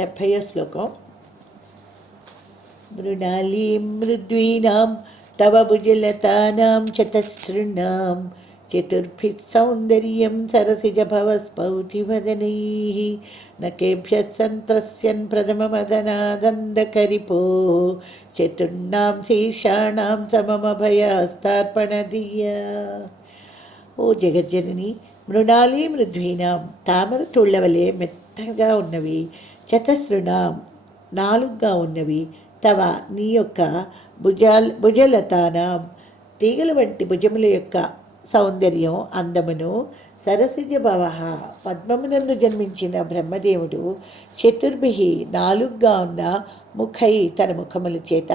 70వ శ్లోకం. మృణాళీం మృద్వీనాం తవ భుజలతానాం చతసృణాం చతుర్భిః సౌందర్యం సరసిజభవస్ఫౌతివదనైః నకేభ్యः సంత్రస్యన్ ప్రథమమదనాదందకరిపో చతుర్ణాం శీర్షాణాం సమమభయహస్తార్పణధియా. ఓ జగజ్జనని, మృణాళీ మృద్వీనాం తామర తుళ్ళవలే మెత్తగా ఉన్నవి, చతసృణాం నాలుగుగా ఉన్నవి, తవ నీ యొక్క భుజలతానాం తీగల వంటి భుజముల యొక్క సౌందర్యం అందమును, సరసిజ భవ పద్మమునందు జన్మించిన బ్రహ్మదేవుడు చతుర్భి నాలుగుగా ఉన్న ముఖై తన ముఖముల చేత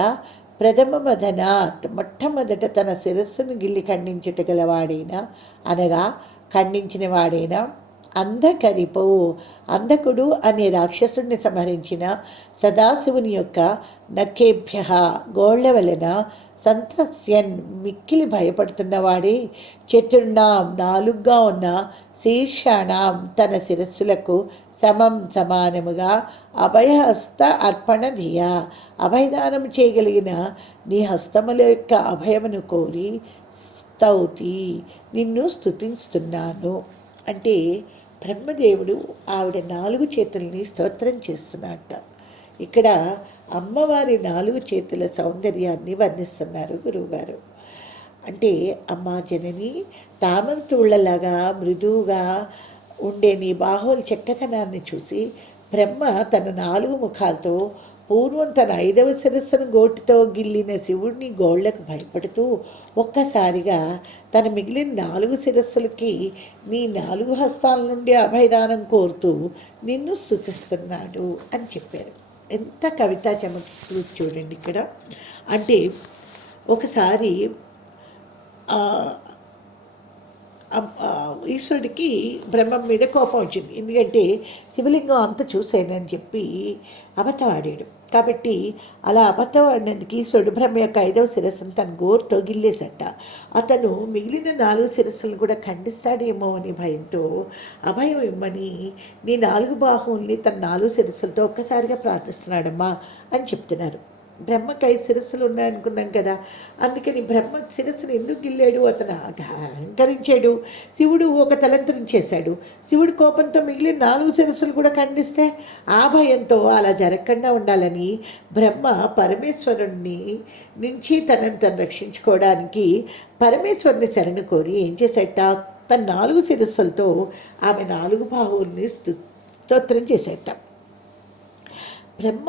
ప్రథమ మదనాత్ మొట్టమొదట తన శిరస్సును గిల్లి ఖండించుట గలవాడైనా అనగా ఖండించిన వాడైనా అంధకరిపో అంధకుడు అనే రాక్షసుడిని సంహరించిన సదాశివుని యొక్క నఖేభ్య గోళ్ల వలన సంతస్యన్ మిక్కిలి భయపడుతున్నవాడే చతుర్ణాం నాలుగుగా ఉన్న శీర్షాణం తన శిరస్సులకు సమానముగా అభయహస్త అర్పణ ధియా అభయదానం చేయగలిగిన నీ హస్తముల యొక్క అభయమును కోరి స్తౌతి నిన్ను స్తుతిస్తున్నాను. అంటే బ్రహ్మదేవుడు ఆవిడ 4 చేతుల్ని స్తోత్రం చేస్తున్నట్ట. ఇక్కడ అమ్మవారి 4 చేతుల సౌందర్యాన్ని వర్ణిస్తున్నారు గురువుగారు. అంటే అమ్మా జనని, తామర తూళ్ళలాగా మృదువుగా ఉండే నీ బాహువుల చక్కదనాన్ని చూసి బ్రహ్మ తన 4 ముఖాలతో పూర్వం తన 5వ శిరస్సును గోటితో గిల్లిన శివుడిని గోళ్లకు భయపడుతూ ఒక్కసారిగా తన మిగిలిన 4 శిరస్సులకి నీ 4 హస్తాల నుండి అభయదానం కోరుతూ నిన్ను స్తుతిస్తున్నాడు అని చెప్పారు. ఎంత కవితా చమకు చూడండి ఇక్కడ. అంటే ఒకసారి ఈశ్వరుడికి బ్రహ్మం మీద కోపం వచ్చింది. ఎందుకంటే శివలింగం అంత చూశానని చెప్పి అబద్ధం ఆడాడు. కాబట్టి అలా అబద్ధం ఆడినందుకు ఈశ్వరుడు బ్రహ్మ యొక్క 5వ శిరస్సును తన గోరుతో గిల్లేసట. అతను మిగిలిన 4 శిరస్సులను కూడా ఖండిస్తాడేమో అని భయంతో అభయం ఇమ్మని నీ 4 బాహువుల్ని తన 4 శిరస్సులతో ఒక్కసారిగా ప్రార్థిస్తున్నాడమ్మా అని చెప్తున్నారు. బ్రహ్మకి 5 శిరస్సులు ఉన్నాయనుకున్నాం కదా, అందుకని బ్రహ్మ శిరస్సును ఎందుకు గిల్లాడు? అతను అహంకరించాడు. శివుడు ఒక తలంతుని చేశాడు. శివుడు కోపంతో మిగిలిన 4 శిరస్సులు కూడా ఖండిస్తే ఆ భయంతో అలా జరగకుండా ఉండాలని బ్రహ్మ పరమేశ్వరుణ్ణి నుంచి తనను తను రక్షించుకోవడానికి పరమేశ్వరుని శరణు కోరి ఏం చేసేట, తన 4 శిరస్సులతో ఆమె 4 బాహువుల్ని స్తోత్రం చేసేట. బ్రహ్మ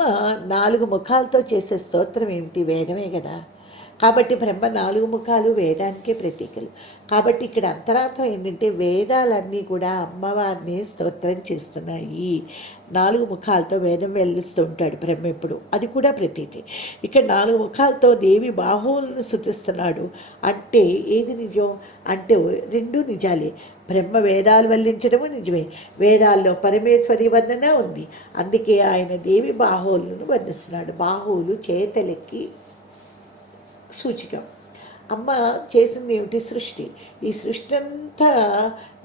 4 ముఖాలతో చేసే స్తోత్రం ఏమిటి? వేదమే కదా. కాబట్టి బ్రహ్మ 4 ముఖాలు వేదానికే ప్రతీకలు. కాబట్టి ఇక్కడ అంతరార్థం ఏంటంటే వేదాలన్నీ కూడా అమ్మవారిని స్తోత్రం చేస్తున్నాయి. 4 ముఖాలతో వేదం వెల్లిస్తూ ఉంటాడు బ్రహ్మ ఎప్పుడు, అది కూడా ప్రతీతి. ఇక్కడ 4 ముఖాలతో దేవి బాహువులను స్తుతిస్తున్నాడు. అంటే ఏది నిజం అంటే 2 నిజాలే. బ్రహ్మ వేదాలు వల్లించడము నిజమే, వేదాల్లో పరమేశ్వరి వర్ణన ఉంది. అందుకే ఆయన దేవి బాహువులను వర్ణిస్తున్నాడు. బాహువులు చేతలకి సూచికం. అమ్మ చేసింది ఏమిటి? సృష్టి. ఈ సృష్టి అంతా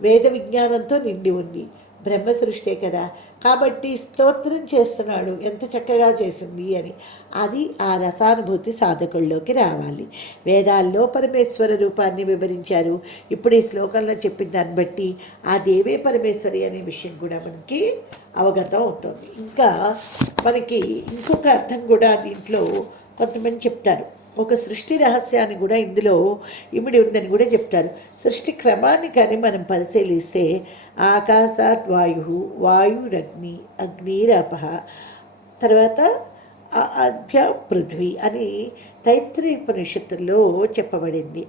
వేద విజ్ఞానంతో నిండి ఉంది. బ్రహ్మ సృష్టే కదా. కాబట్టి స్తోత్రం చేస్తున్నాడు ఎంత చక్కగా చేసింది అని. అది ఆ రసానుభూతి సాధకుల్లోకి రావాలి. వేదాల్లో పరమేశ్వర రూపాన్ని వివరించారు. ఇప్పుడు ఈ శ్లోకంలో చెప్పిన దాన్ని బట్టి ఆ దేవే పరమేశ్వరి అనే విషయం కూడా మనకి అవగతం అవుతుంది. ఇంకా మనకి ఇంకొక అర్థం కూడా దీంట్లో కొంతమంది చెప్తారు. ఒక సృష్టి రహస్యాన్ని కూడా ఇందులో ఇమిడి ఉందని కూడా చెప్తారు. సృష్టి క్రమాన్ని కానీ మనం పరిశీలిస్తే ఆకాశాత్ వాయు, వాయురగ్ని, అగ్నిరప, తర్వాత అభ్య పృథ్వీ అని తైత్రీయ ఉపనిషత్తుల్లో చెప్పబడింది.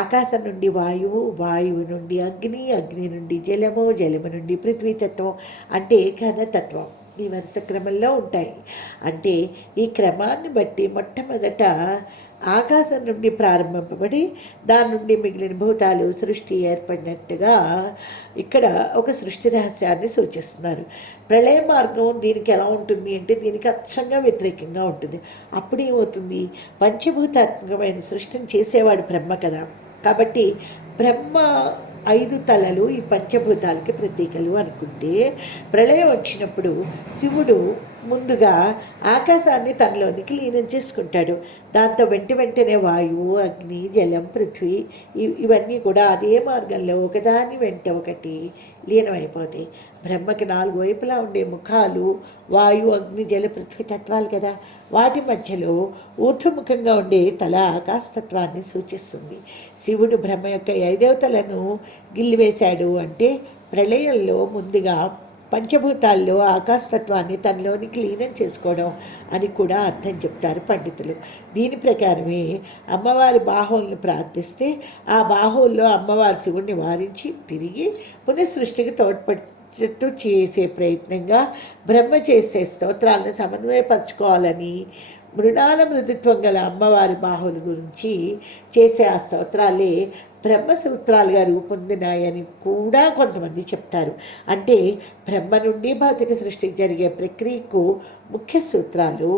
ఆకాశం నుండి వాయువు, వాయువు నుండి అగ్ని, అగ్ని నుండి జలము, జలము నుండి పృథ్వీతత్వం అంటే ఘనతత్వం. ఈ వరుస క్రమంలో ఉంటాయి. అంటే ఈ క్రమాన్ని బట్టి మొట్టమొదట ఆకాశం నుండి ప్రారంభింపబడి దాని నుండి మిగిలిన భూతాలు సృష్టి ఏర్పడినట్టుగా ఇక్కడ ఒక సృష్టి రహస్యాన్ని సూచిస్తున్నారు. ప్రళయ మార్గం దీనికి ఎలా ఉంటుంది అంటే దీనికి అచ్చంగా వ్యతిరేకంగా ఉంటుంది. అప్పుడేమవుతుంది? పంచభూతాత్మకమైన సృష్టిని చేసేవాడు బ్రహ్మ కదా. కాబట్టి బ్రహ్మ 5 తలలు ఈ పంచభూతాలకి ప్రతీకలు అనుకుంటే, ప్రళయం వచ్చినప్పుడు శివుడు ముందుగా ఆకాశాన్ని తనలోనికి లీనం చేసుకుంటాడు. దాంతో వెంటనే వాయువు, అగ్ని, జలం, పృథ్వీ ఇవన్నీ కూడా అదే మార్గంలో ఒకదాని వెంట ఒకటి లీనమైపోతాయి. బ్రహ్మకి 4 వైపులా ఉండే ముఖాలు వాయు, అగ్ని, జల, పృథ్వీ తత్వాలు కదా. వాటి మధ్యలో ఊర్ధ్వముఖంగా ఉండే తల ఆకాశతత్వాన్ని సూచిస్తుంది. శివుడు బ్రహ్మ యొక్క 5వ తలను గిల్లివేశాడు అంటే ప్రళయంలో ముందుగా పంచభూతాల్లో ఆకాశతత్వాన్ని తనలోనికి లీనం చేసుకోవడం అని కూడా అర్థం చెప్తారు పండితులు. దీని ప్రకారమే అమ్మవారి బాహువులను ప్రార్థిస్తే ఆ బాహువుల్లో అమ్మవారి శివుణ్ణి వారించి తిరిగి పునఃసృష్టికి తోడ్పడుతూ చేసే ప్రయత్నంగా బ్రహ్మ చేసే స్తోత్రాలను సమన్వయపరచుకోవాలని, మృణాల మృదుత్వం గల అమ్మవారి బాహువుల గురించి చేసే ఆ స్తోత్రాలే బ్రహ్మసూత్రాలుగా రూపొందినాయని కూడా కొంతమంది చెప్తారు. అంటే బ్రహ్మ నుండి భౌతిక సృష్టికి జరిగే ప్రక్రియకు ముఖ్య సూత్రాలు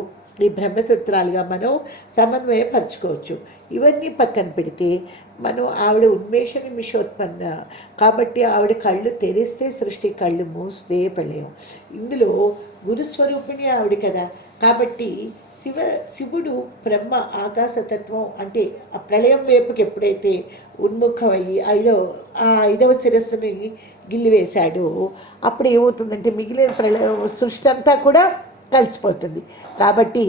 ఈ బ్రహ్మసూత్రాలుగా మనం సమన్వయపరచుకోవచ్చు. ఇవన్నీ పక్కన పెడితే మనం ఆవిడ ఉన్మేష నిమిషోత్పన్న కాబట్టి ఆవిడ కళ్ళు తెరిస్తే సృష్టి, కళ్ళు మూస్తే ప్రళయం. ఇందులో గురుస్వరూపిణి ఆవిడ కదా. కాబట్టి శివుడు బ్రహ్మ ఆకాశతత్వం అంటే ఆ ప్రళయం వైపుకి ఎప్పుడైతే ఉన్ముఖమయ్యి 5వ శిరస్సుని గిల్లివేశాడో అప్పుడు ఏమవుతుందంటే మిగిలిన ప్రళయం సృష్టి అంతా కూడా కలిసిపోతుంది. కాబట్టి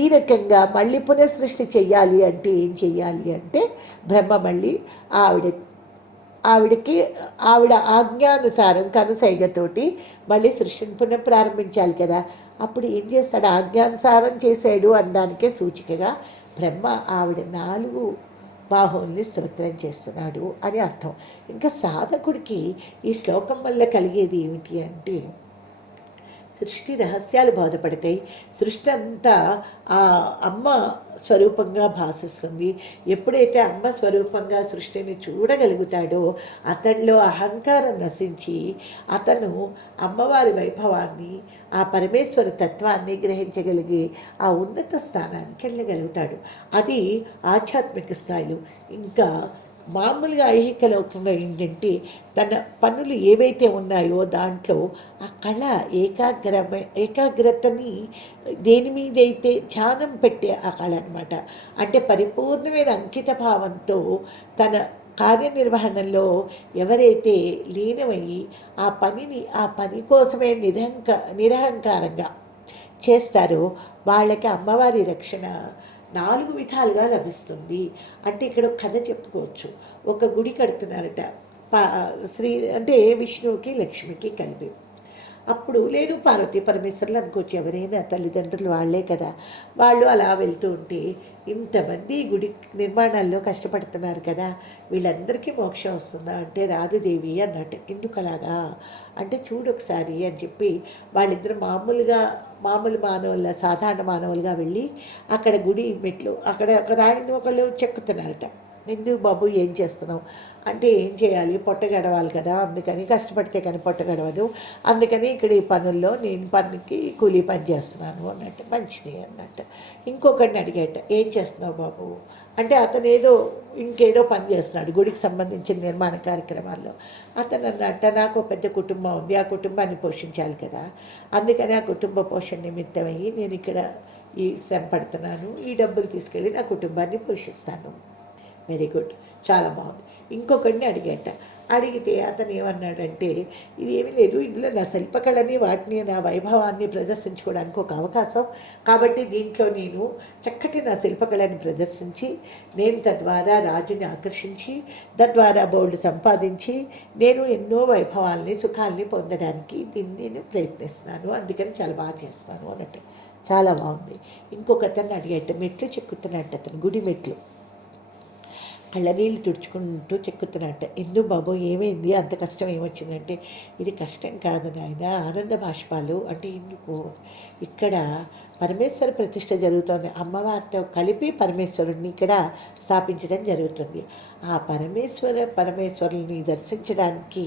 ఈ రకంగా మళ్ళీ పునఃసృష్టి చెయ్యాలి అంటే ఏం చెయ్యాలి అంటే బ్రహ్మ మళ్ళీ ఆవిడకి ఆవిడ ఆజ్ఞానుసారం కనుసైగతోటి మళ్ళీ సృష్టిని పునఃప్రారంభించాలి కదా. అప్పుడు ఏం చేస్తాడు? ఆజ్ఞానుసారం చేశాడు అనడానికే సూచికగా బ్రహ్మ ఆవిడ 4 బాహువుల్ని స్తోత్రం చేస్తున్నాడు అని అర్థం. ఇంకా సాధకుడికి ఈ శ్లోకం వల్ల కలిగేది ఏమిటి అంటే సృష్టి రహస్యాలు బోధపడతాయి. సృష్టి అంతా ఆ అమ్మ స్వరూపంగా భాషిస్తుంది. ఎప్పుడైతే అమ్మ స్వరూపంగా సృష్టిని చూడగలుగుతాడో అతడిలో అహంకారం నశించి అతను అమ్మవారి వైభవాన్ని, ఆ పరమేశ్వర తత్వాన్ని గ్రహించగలిగి ఆ ఉన్నత స్థానానికి వెళ్ళగలుగుతాడు. అది ఆధ్యాత్మిక స్థాయిలో. ఇంకా మామూలుగా ఐహిక లోకంలో ఏంటంటే తన పనులు ఏవైతే ఉన్నాయో దాంట్లో ఆ కళ ఏకాగ్రతని దేని మీదైతే ధ్యానం పెట్టే ఆ కళ అనమాట. అంటే పరిపూర్ణమైన అంకిత భావంతో తన కార్యనిర్వహణలో ఎవరైతే లీనమయ్యి ఆ పని కోసమే నిరహంకారంగా చేస్తారో వాళ్ళకి అమ్మవారి రక్షణ 4 విధాలుగా లభిస్తుంది. అంటే ఇక్కడ కథ చెప్పుకోవచ్చు. ఒక గుడి కడుతున్నారట శ్రీ అంటే విష్ణువుకి లక్ష్మికి కలిపి. అప్పుడు లేదు పార్వతీ పరమేశ్వరులు అనుకోవచ్చు, ఎవరైనా తల్లిదండ్రులు వాళ్ళే కదా. వాళ్ళు అలా వెళ్తూ ఉంటే ఇంతమంది గుడి నిర్మాణాల్లో కష్టపడుతున్నారు కదా, వీళ్ళందరికీ మోక్షం వస్తుందా అంటే రాదుదేవి అన్నట్టు. ఎందుకు అలాగా అంటే చూడు ఒకసారి అని చెప్పి వాళ్ళిద్దరు మామూలు మానవుల సాధారణ మానవులుగా వెళ్ళి అక్కడ గుడి మెట్లు అక్కడ ఒక రాయిని ఒకళ్ళు చెక్కుతున్నారట. ఎందుకు బాబు ఏం చేస్తున్నావు అంటే ఏం చేయాలి, పొట్ట గడవాలి కదా, అందుకని కష్టపడితే కానీ పొట్ట గడవదు, అందుకని ఇక్కడ ఈ పనుల్లో నేను పనికి కూలీ పని చేస్తున్నాను అన్నట్టు. మంచిది అన్నట్టు. ఇంకొకరిని అడిగేట ఏం చేస్తున్నావు బాబు అంటే అతను ఇంకేదో పని చేస్తున్నాడు గుడికి సంబంధించిన నిర్మాణ కార్యక్రమాల్లో. అతను అన్నట్ట నాకు పెద్ద కుటుంబం ఉంది, ఆ కుటుంబాన్ని పోషించాలి కదా, అందుకని ఆ కుటుంబ పోషణ నిమిత్తమయ్యి నేను ఇక్కడ ఈ శ్రమ పడుతున్నాను, ఈ డబ్బులు తీసుకెళ్ళి నా కుటుంబాన్ని పోషిస్తాను. వెరీ గుడ్, చాలా బాగుంది. ఇంకొకరిని అడిగితే అతను ఏమన్నాడంటే ఇది ఏమీ లేదు, ఇందులో నా శిల్పకళని వాటిని నా వైభవాన్ని ప్రదర్శించుకోవడానికి ఒక అవకాశం, కాబట్టి దీంట్లో నేను చక్కటి నా శిల్పకళని ప్రదర్శించి నేను తద్వారా రాజుని ఆకర్షించి తద్వారా బోల్డ్ సంపాదించి నేను ఎన్నో వైభవాల్ని సుఖాల్ని పొందడానికి దీన్ని నేను ప్రయత్నిస్తున్నాను, అందుకని చాలా బాగా చేస్తాను అన్నట్టు. చాలా బాగుంది. ఇంకొక అతన్ని అడిగేట మెట్లు చెక్కుతున్నట్టు, అతను గుడి మెట్లు కళ్ళనీళ్ళు తుడుచుకుంటూ చెక్కుతున్నట్ట. ఎందుకు బాబు ఏమైంది, అంత కష్టం ఏమొచ్చిందంటే ఇది కష్టం కాదు నాయన, ఆనంద బాష్పాలు. అంటే ఎందుకు ఇక్కడ పరమేశ్వర ప్రతిష్ఠ జరుగుతుంది, అమ్మవారితో కలిపి పరమేశ్వరుడిని ఇక్కడ స్థాపించడం జరుగుతుంది. ఆ పరమేశ్వరుల్ని దర్శించడానికి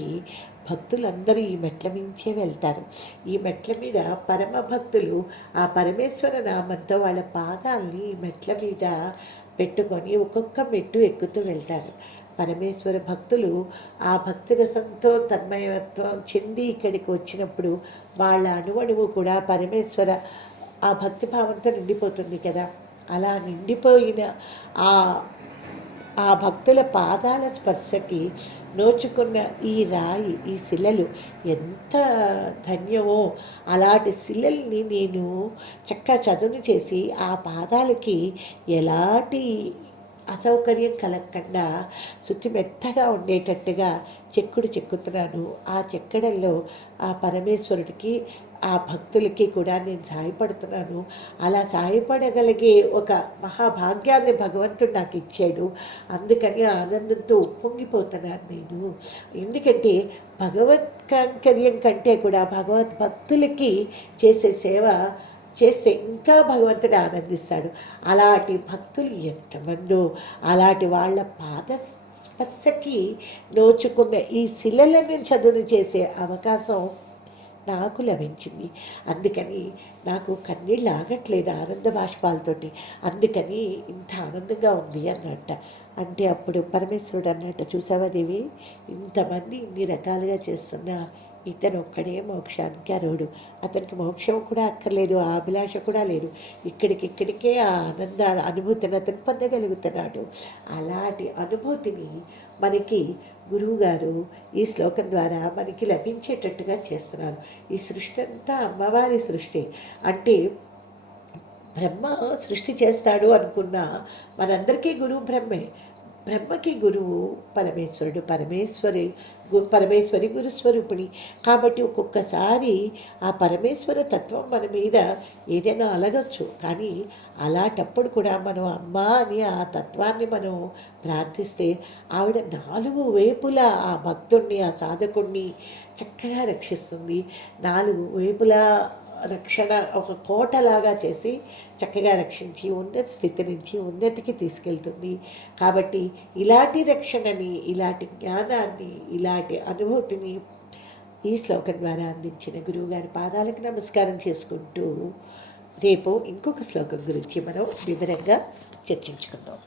భక్తులందరూ ఈ మెట్ల మించే వెళ్తారు. ఈ మెట్ల మీద పరమ భక్తులు ఆ పరమేశ్వర నామంతో వాళ్ళ పాదాలని ఈ మెట్ల మీద పెట్టుకొని ఒక్కొక్క మెట్టు ఎక్కుతూ వెళ్తారు. పరమేశ్వర భక్తులు ఆ భక్తి రసంతో తన్మయత్వం చెంది ఇక్కడికి వచ్చినప్పుడు వాళ్ళ అణువణువు కూడా పరమేశ్వర ఆ భక్తిభావంతో నిండిపోతుంది కదా. అలా నిండిపోయిన ఆ ఆ భక్తుల పాదాల స్పర్శకి నోచుకున్న ఈ రాయి, ఈ శిలలు ఎంత ధన్యమో. అలాంటి శిలల్ని నేను చక్కగా చదును చేసి ఆ పాదాలకి ఎలాంటి అసౌకర్యం కలగకుండా శుచి మెత్తగా ఉండేటట్టుగా చెక్కుతున్నాను. ఆ చెక్కడంలో ఆ పరమేశ్వరుడికి ఆ భక్తులకి కూడా నేను సాయపడుతున్నాను. అలా సాయపడగలిగే ఒక మహాభాగ్యాన్ని భగవంతుడు నాకు ఇచ్చాడు. అందుకని ఆనందంతో ఉప్పొంగిపోతున్నాను నేను. ఎందుకంటే భగవత్ కైంకర్యం కంటే కూడా భగవద్ భక్తులకి చేసే సేవ చేస్తే ఇంకా భగవంతుడు ఆనందిస్తాడు. అలాంటి భక్తులు ఎంతమందో, అలాంటి వాళ్ళ పాద స్పర్శకి నోచుకున్న ఈ శిలలను చదును చేసే అవకాశం నాకు లభించింది. అందుకని నాకు కన్నీళ్ళు ఆగట్లేదు ఆనంద బాష్పాలతోటి. అందుకని ఇంత ఆనందంగా ఉంది అన్నట్ట. అంటే అప్పుడు పరమేశ్వరుడు అన్నట్ట, చూసావా దేవి, ఇంతమంది ఇన్ని రకాలుగా చేస్తున్నా ఇతను ఒక్కడే మోక్షానికి అర్హుడు. అతనికి మోక్షం కూడా అక్కర్లేదు, ఆ అభిలాష కూడా లేదు. ఇక్కడికే ఆ ఆనంద అనుభూతిని అతను పొందగలుగుతున్నాడు. అలాంటి అనుభూతిని మనకి గురువుగారు ఈ శ్లోకం ద్వారా మనకి లభించేటట్టుగా చేస్తున్నారు. ఈ సృష్టి అంతా అమ్మవారి సృష్టి. అంటే బ్రహ్మ సృష్టి చేస్తాడు అనుకున్న మనందరికీ గురువు బ్రహ్మే. బ్రహ్మకి గురువు పరమేశ్వరుడు, పరమేశ్వరి గురుస్వరూపిణి. కాబట్టి ఒక్కొక్కసారి ఆ పరమేశ్వర తత్వం మన మీద ఏదైనా అలగచ్చు. కానీ అలాంటప్పుడు కూడా మనం అమ్మ అని ఆ తత్వాన్ని మనం ప్రార్థిస్తే ఆవిడ 4 వైపులా ఆ భక్తుణ్ణి, ఆ సాధకుణ్ణి చక్కగా రక్షిస్తుంది. 4 వైపులా రక్షణ ఒక కోటలాగా చేసి చక్కగా రక్షించి ఉన్నత స్థితి నుంచి ఉన్నతికి తీసుకెళ్తుంది. కాబట్టి ఇలాంటి రక్షణని, ఇలాంటి జ్ఞానాన్ని, ఇలాంటి అనుభూతిని ఈ శ్లోకం ద్వారా అందించిన గురువుగారి పాదాలకు నమస్కారం చేసుకుంటూ రేపు ఇంకొక శ్లోకం గురించి మనం వివరంగా చర్చించుకుందాం.